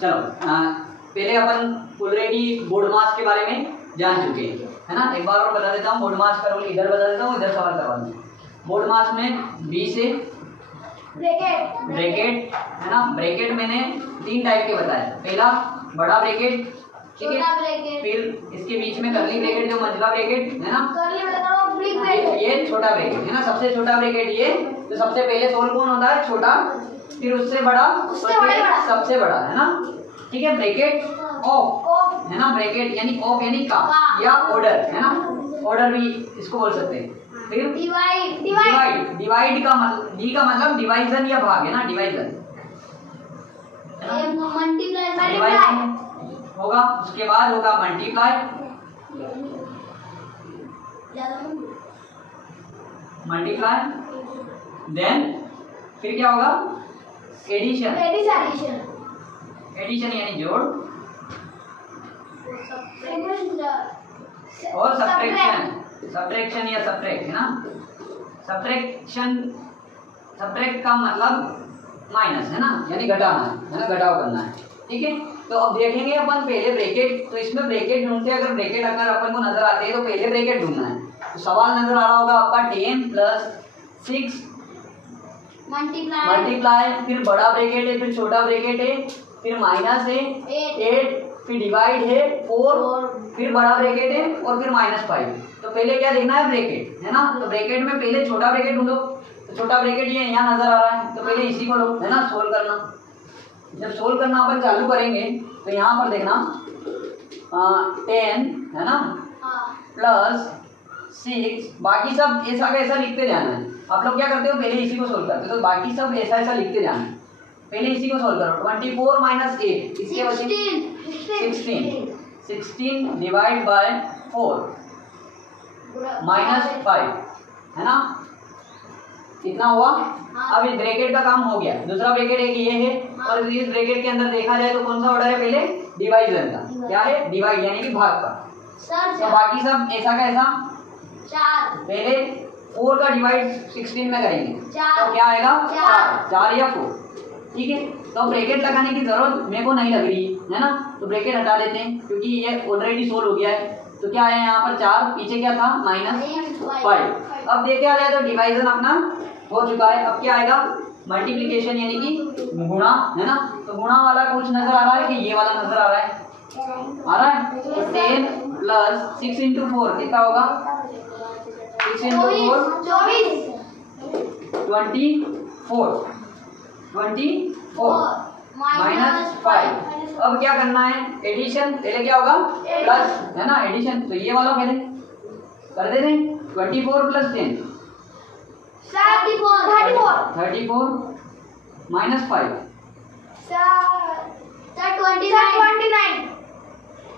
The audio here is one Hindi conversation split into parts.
चलो पहले अपन ऑलरेडी बोर्ड मास के बारे में जान चुके हैं, है ना। एक बार और बता देता हूँ, बोर्ड मास का रूल इधर बता देता हूँ, इधर सवाल करवा दूँ। बोर्ड मास में बी से ब्रैकेट, है ना। ब्रैकेट मैंने 3 टाइप के बताए। पहला बड़ा ब्रैकेट, ठीक है, फिर इसके बीच में कर्ली ब्रैकेट जो मंझला ब्रैकेट, है ना, ये छोटा ब्रैकेट, है ना। सबसे छोटा ब्रैकेट ये, तो सबसे पहले सोल्व कौन होता है, छोटा, फिर उससे बड़ा, सबसे बड़ा, है ना। ठीक है, ब्रैकेट ऑफ, है ना, ब्रैकेट यानी ऑफ यानी का, या ऑर्डर, है ना, ऑर्डर भी इसको बोल सकते हैं। फिर डिवाइड, डिवाइड का मतलब, डी का मतलब डिवाइजन या भाग, है ना, डिवाइजन, डिवाइजन होगा। उसके बाद होगा मल्टीप्लाई, देन फिर क्या होगा, एडिशन, एडिशन यानी जोड़, और सब्ट्रैक्शन या सब्ट्रैक्ट, है ना। सब्ट्रैक्ट का मतलब माइनस, है ना, यानी घटाना, है ना, घटाव करना है। ठीक है, तो अब देखेंगे अपन पहले ब्रैकेट। तो इसमें ब्रैकेट ढूंढते, अगर ब्रैकेट अगर अपन को नजर आते हैं तो पहले ब्रैकेट ढूंढना है। तो सवाल नजर आ रहा होगा आपका 10 + 6 मल्टीप्लाई, फिर बड़ा ब्रैकेट है, फिर छोटा ब्रैकेट है, फिर माइनस है 8, फिर डिवाइड है 4, फिर बड़ा ब्रैकेट है, और फिर -5। तो पहले क्या देखना है, ब्रैकेट, है ना। तो ब्रैकेट में पहले छोटा ब्रैकेट ढूंढो। तो छोटा ब्रैकेट ये यहाँ नजर आ रहा है, तो पहले इसी को लो, है ना, सोल्व करना। जब सोल्व करना अपन चालू करेंगे तो यहाँ पर देखना 10, है ना, +6, बाकी सब ऐसा का ऐसा लिखते जाना है। आप लोग क्या करते हो, पहले इसी को सोल्व करते हो, तो बाकी सब ऐसा ऐसा लिखते जाना है। पहले इसी को सोल्व करो। 24 - 8, इसके बचे 16 डिवाइड बाय 4 -5, है ना, इतना हुआ। अब इस ब्रैकेट का काम हो गया। दूसरा ब्रैकेट एक ये है, और इस ब्रैकेट के अंदर देखा जाए तो कौन सा ऑर्डर है, पहले डिवाइजन का, क्या है, डिवाइड यानी कि भाग का। तो बाकी सब ऐसा का ऐसा, पहले 4 का डिवाइड 16 में करेंगे, तो क्या आएगा, 4 या 4। ठीक है, तो ब्रैकेट लगाने की जरूरत मेरे को नहीं लग रही है ना, तो ब्रैकेट हटा देते हैं क्योंकि ये ऑलरेडी सोल्व हो गया है। तो क्या है यहाँ पर 4, पीछे क्या था, -5। अब देखे आ जाए तो डिवाइजन अपना हो चुका है। अब क्या आएगा, मल्टीप्लिकेशन यानी कि गुणा, है ना। तो गुणा वाला कुछ नजर आ रहा है कि ये वाला नजर आ रहा है, आ रहा है। तो 10 + 6 × 4 कितना होगा, 6 × 4 24 -5। अब क्या करना है, एडिशन। पहले क्या होगा, प्लस, है ना, एडिशन। तो ये वाला पहले कर देते हैं, 24 + 10 34 -5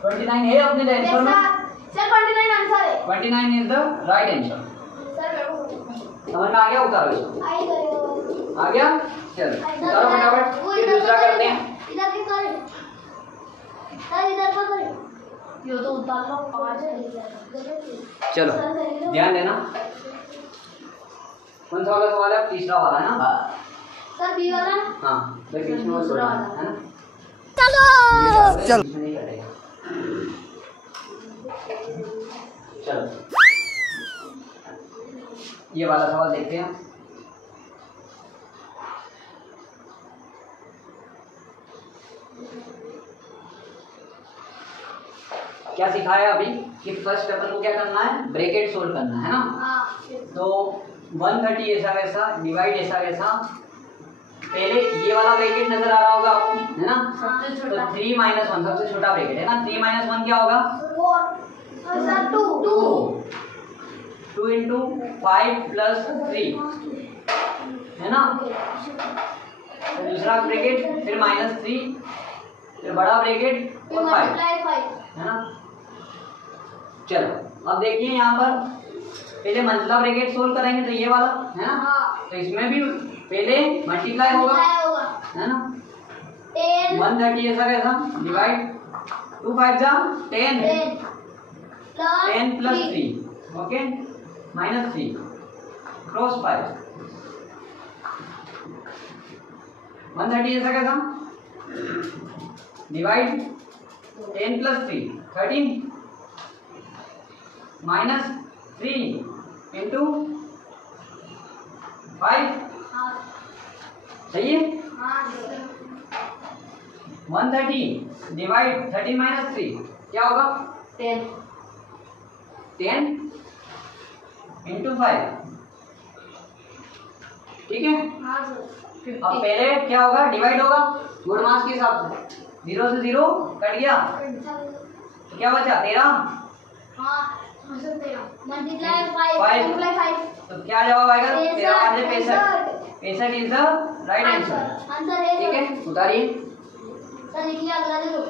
29 है अपने आंसर में। सर 29 आंसर है। 29 इज द राइट आंसर। समझ में आ गया, उतारो इसको। आ गया, चलो उतारो फटाफट, फिर दूसरा करते हैं। इधर के करें सर, इधर का करें, ये तो उतार लो 5 है। चलो ध्यान देना, कौन सा वाला सवाल है, तीसरा वाला है ना सर, बी वाला। हाँ, बीच में दूसरा वाला है ना। चलो चलो ये वाला सवाल देखते हैं। क्या सिखाया अभी कि फर्स्ट अपन को क्या करना है, ब्रैकेट सोल्व करना है ना। तो 130 ऐसा वैसा, डिवाइड ऐसा वैसा। पहले ये वाला ब्रैकेट नजर आ रहा होगा आपको, है ना, सबसे छोटा। तो 3 - 1 सबसे छोटा ब्रैकेट है ना। 3 - 1 क्या होगा, 2 × 5 + 3, है ना। तो दूसरा ब्रैकेट, फिर -3, फिर बड़ा ब्रैकेट और 5, है ना। चलो अब देखिए यहाँ पर पहले मंझला ब्रैकेट सोल्व करेंगे, तो ये वाला है ना। तो इसमें भी पहले मल्टीप्लाई होगा, है ना। 130 ऐसा कैसा, डिवाइड 2 × 5 = 10 10 + 3, ओके, -3 क्रॉस 5। 130 ऐसा कैसा, डिवाइड 10 प्लस 3 13 माइनस 3 इंटू 5 सही है। 130 डिवाइड 13 माइनस 3 क्या होगा 10 इंटू 5 ठीक है। अब पहले क्या होगा डिवाइड होगा गुड मास के हिसाब से 0 से 0 कट गया तो क्या बचा 13 तो क्या जवाब आएगा 13 65 इज द राइट आंसर ठीक है। उतारिए सर लिख लिया अगला देखो